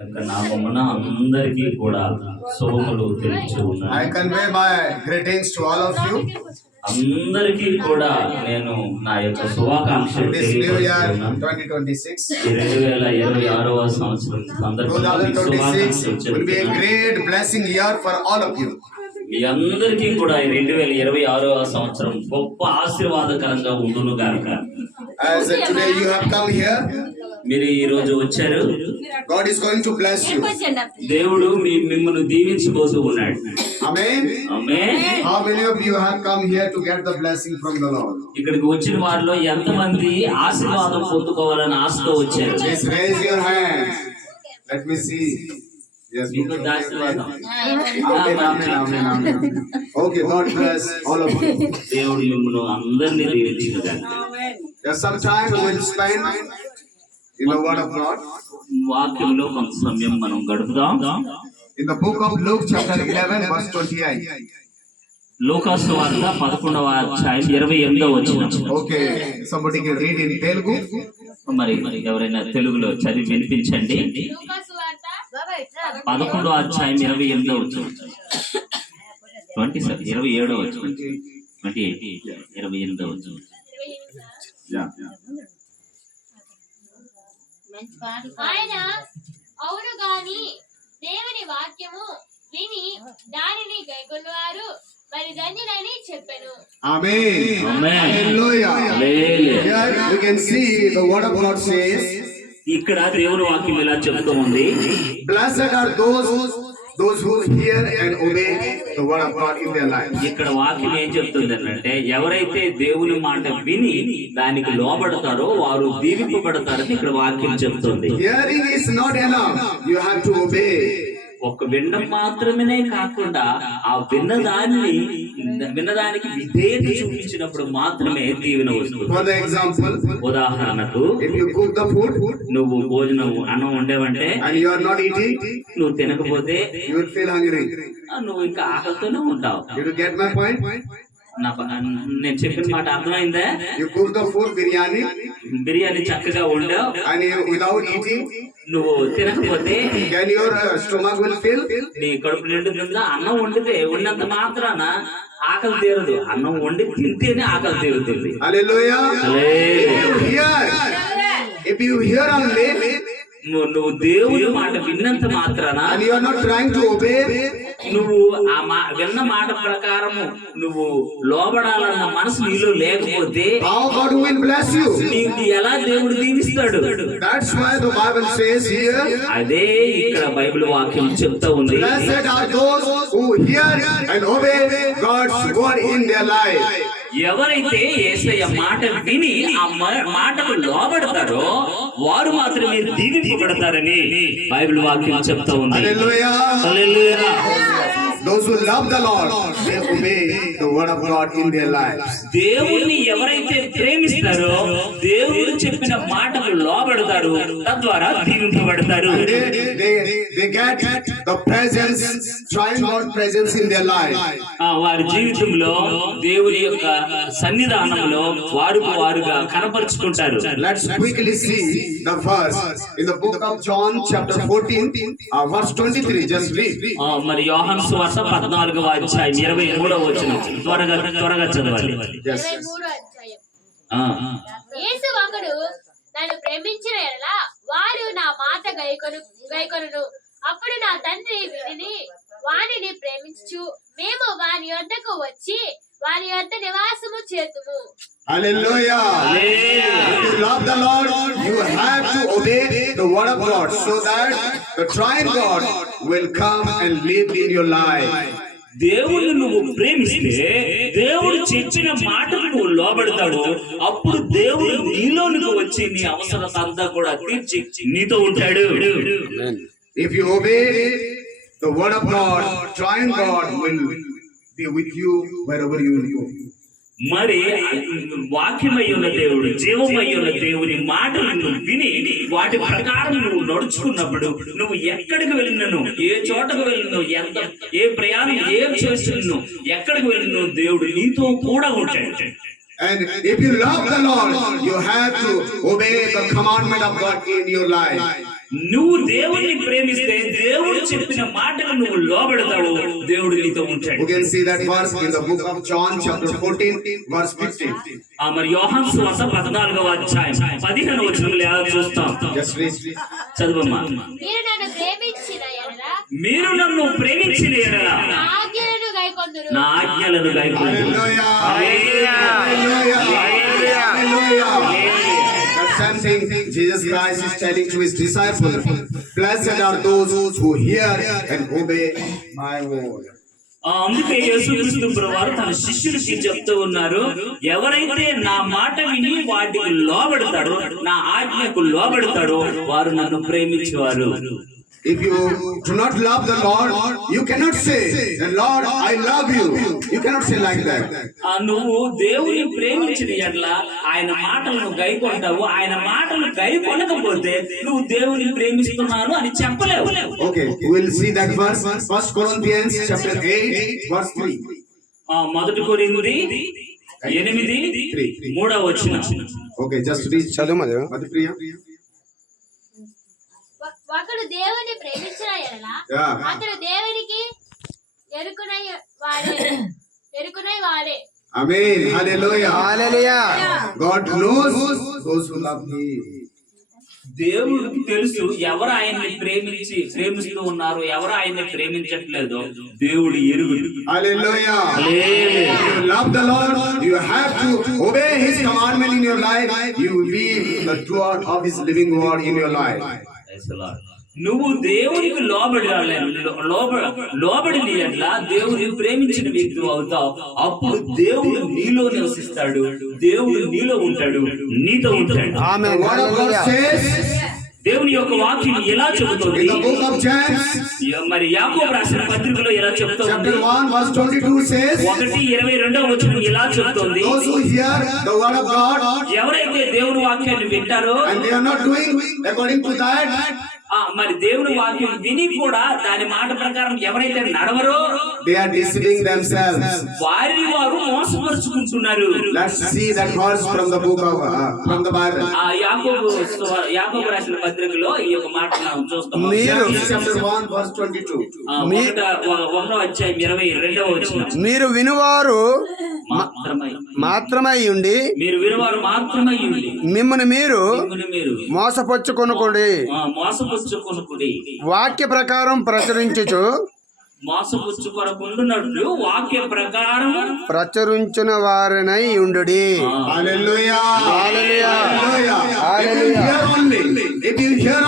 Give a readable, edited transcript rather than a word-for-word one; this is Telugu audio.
నామమున అందరికీ కూడా శుభములు తెలుపుచూ ఉన్నాను. I convey my greetings to all of you. అందరికీ కూడా నేను నా యొక్క శుభాకాంక్షలు This new year తెలియజేస్తున్నాను. 2026. 2026వ సంవత్సరం సందర్భంగా మీకు 2026 శుభాకాంక్షలు will be a చెబుతున్నాను. great blessing year for all of you. మీ అందరికీ కూడా ఈ 2026వ సంవత్సరం గొప్ప ఆశీర్వాదకరంగా ఉండును గాక. As today you have come here, మీరు ఈ రోజు వచ్చారు, God is going to bless you. దేవుడు మిమ్మల్ని దీవించబోతూ ఉన్నాడు. Amen. Amen. How many of you have come here to get the blessing from the Lord? ఇక్కడికి వచ్చిన వారిలో ఎంతమంది ఆశీర్వాదం పొందుకోవాలని ఆశతో వచ్చారు? Please raise your hands. Let me see. Yes, మీకు ఆశీర్వాదం. Amen. Okay, God bless all of you. దేవుడు మిమ్మల్ని అందరినీ దీవించుగాక. Yes, sometime we will spend in the Word of God. వాక్యంలో కొంత సమయం మనం గడుపుదాం. In the book of Luke, chapter 11, verse 28. లూకాసు సువార్త 11వ అధ్యాయం 28వ వచనం. Okay, somebody can read in Telugu. మరి ఎవరైనా తెలుగులో చదివి వినిపించండి. 11వ అధ్యాయం 28వ వచనం. 27వ వచనం. 28వ వచనం. ఆయన అవును గాని దేవుని వాక్యము విని దానిని గైకొన్నవారు మరి ధన్యులని చెప్పెను. Amen. Amen. Hallelujah. Hallelujah. Here we can see the Word of God says, ఇక్కడ దేవుని వాక్యం ఇలా చెబుతూ ఉంది. blessed are those who hear and obey the Word of God in their lives. ఇక్కడ వాక్యం ఏం చెప్తుంది అంటే, ఎవరైతే దేవుని మాట విని దానికి లోబడతారో వారు దీవింపబడతారని ఇక్కడ వాక్యం చెప్తుంది. Hearing is not enough. You have to obey. ఒక వినడం మాత్రమే కాకుండా ఆ విన్నదానికి విధేయత చూపించినప్పుడు మాత్రమే దీవెన వస్తుంది. For the example, ఉదాహరణకు, if you cook the food నువ్వు భోజనం అన్నం వండేవంటే and you are not eating, నువ్వు తినకపోతే you will feel hungry. నువ్వు ఇంకా ఆకలితోనే ఉంటావు. Did you get my point? నేను చెప్పిన మాట అర్థమైందా? You cook the food biryani biryani చక్కగా వండావు, and you without eating, నువ్వు తినకపోతే then your stomach will fill. నీ కడుపు నిండుతుందా? అన్నం వండితే ఉన్నంత మాత్రాన ఆకలి తీరదు. అన్నం వండి తింటేనే ఆకలి తీరుతుంది. Hallelujah. Hallelujah. If you hear only నువ్వు దేవుని మాట విన్నంత మాత్రాన and you are not trying to obey, నువ్వు విన్న మాట ప్రకారము నువ్వు లోబడాలన్న మనసు నీలో లేకపోతే how God will bless you? నీకు ఎలా దేవుడు దీవిస్తాడు? That's why the Bible says here, అదే ఇక్కడ బైబిల్ వాక్యం చెప్తా ఉంది. blessed are those who hear and obey God's word in their life. ఎవరైతే యేసయ్య మాట విని ఆ మాటకు లోబడతారో వారు మాత్రమే దీవింపబడతారని బైబిల్ వాక్యం చెప్తా ఉంది. Hallelujah. Hallelujah. Those who love the Lord, they obey the word of God in their lives. దేవుణ్ణి ఎవరైతే ప్రేమిస్తారో దేవుడు చెప్పిన మాటకు లోబడతారు, తద్వారా దీవింపబడతారు. They get the presence, trying God presence in their life. వారి జీవితంలో దేవుని యొక్క సన్నిధానంలో వారుగా కనపరుచుకుంటారు. Let's quickly see the verse in the book of John chapter 14 verse 23. Just read. మరి యోహాను సువార్త 14వ అధ్యాయం 23వ వచనం త్వరగా చదవాలి. 23వ అధ్యాయం. యేసు ఒకడు నన్ను ప్రేమించిన యెడల వారు నా మాట గైకొనును. అప్పుడు నా తండ్రి విని వానిని ప్రేమించు మేము వాని యొద్దకు వచ్చి వాని యొద్ద నివాసము చేతుము. Hallelujah. If you love the Lord, you have to obey the word of God so that the triune God will come and live in your life. దేవుణ్ణి నువ్వు ప్రేమిస్తే దేవుడు చెప్పిన మాటకు నువ్వు లోబడతావు. అప్పుడు దేవుడు నీలోనికి వచ్చి నీ అవసరత అంతా కూడా తీర్చి నీతో ఉంటాడు. If you obey the word of God, triune God will be with you wherever you will go. మరి వాక్యమై ఉన్న దేవుడు, జీవమై ఉన్న దేవుని మాటలు నువ్వు విని వాటి ప్రకారం నువ్వు నడుచుకున్నప్పుడు నువ్వు ఎక్కడికి వెళ్ళినను, ఏ చోటకు వెళ్ళినను, ఏ ప్రయాణం ఏం చేస్తున్నాను, ఎక్కడికి వెళ్ళినను దేవుడు నీతో కూడా ఉంటాడు. And if you love the Lord, you have to obey the commandment of God in your life. నువ్వు దేవుణ్ణి ప్రేమిస్తే దేవుడు చెప్పిన మాటకు నువ్వు లోబడతావు, దేవుడు నీతో ఉంటాడు. You can see that verse in the book of John chapter 14 verse 15. మరి యోహాను సువార్త 14వ అధ్యాయం 15వ వచనంలో చూస్తాం. Just read. చదువమ్మా. మీరు నన్ను ప్రేమించిన ఎడల మీరు నన్ను ప్రేమించిన ఎడల నా ఆజ్ఞలను గైకొందురు. నా ఆజ్ఞలను గైకొందురు. Hallelujah. Hallelujah. Hallelujah. The same thing Jesus Christ is telling to his disciples. Blessed are those who hear and obey my word. అందుకే యేసుక్రీస్తు ప్రభువారు తన శిష్యులకి చెప్తూ ఉన్నారు, ఎవరైతే నా మాట విని వాటికి లోబడతాడో, నా ఆజ్ఞకు లోబడతాడో వారు నన్ను ప్రేమించేవారు. If you do not love the Lord, you cannot say, Lord, I love you. You cannot say like that. నువ్వు దేవుని ప్రేమించిన ఎడల ఆయన మాటలను గైకొంటావు, ఆయన మాటలు గైకొనకపోతే నువ్వు దేవుని ప్రేమిస్తున్నాను అని చెప్పలేవు. Okay, we will see that verse. 1 Corinthians chapter 8 verse 3. మొదటి కొరింథీ 8:3 వచనం. Okay, just read. చదువు Madhpriya. ఒకడు దేవుని ప్రేమించిన ఎడల Yeah. అతడు దేవునికి ఎరుకునై వాడే. Amen. Hallelujah. Hallelujah. God knows those who love Him. దేవుడికి తెలుసు ఎవరు ఆయన్ని ప్రేమిస్తూ ఉన్నారు, ఎవరు ఆయన్ని ప్రేమించట్లేదో దేవుడు ఎరుగుడు. Hallelujah. If you love the Lord, you have to obey His commandment in your life. You will be the doer of His living word in your life. నువ్వు దేవునికి లోబడి ఎట్లా దేవుని ప్రేమించిన వ్యక్తి అవుతావు. అప్పుడు దేవుడు నీలో నివసిస్తాడు, దేవుడు నీలో ఉంటాడు, నీతో ఉంటాడు. ఆమేన్. The word of God says దేవుని యొక్క వాక్యం ఎలా చెబుతుంది? in the book of James, మరి యాకోబు రాసిన పత్రికలో ఎలా చెప్తుంది? chapter 1 verse 22 says, 1:22 వచనం ఎలా చెప్తుంది? those who hear the word of God ఎవరైతే దేవుని వాక్యాన్ని వింటారో and they are not doing according to that, మరి దేవుని వాక్యం విని కూడా దాని మాట ప్రకారం ఎవరైతే నడవరో they are deceiving themselves. వారు మోసపరుచుకుంటున్నారు. Let's see that verse from the book of from the Bible. యాకోబు రాసిన పత్రికలో ఈ యొక్క మాట మనం చూస్తాం. James chapter 1 verse 22. 1వ అధ్యాయం 22వ వచనం. మీరు వినువారు మాత్రమై ఉండి మీరు వినువారు మాత్రమై ఉండి మిమ్మల్ని మీరు మీరు మోసపరుచుకొనుకోండి. మోసపుచ్చుకొనుకుడి. వాక్య ప్రకారం ప్రచురించుచు మోసపుచ్చుకొనకుండునట్లు వాక్య ప్రకారం ప్రచురించిన వారినై ఉండుడి. Hallelujah. Hallelujah. Hallelujah. Hallelujah. If you hear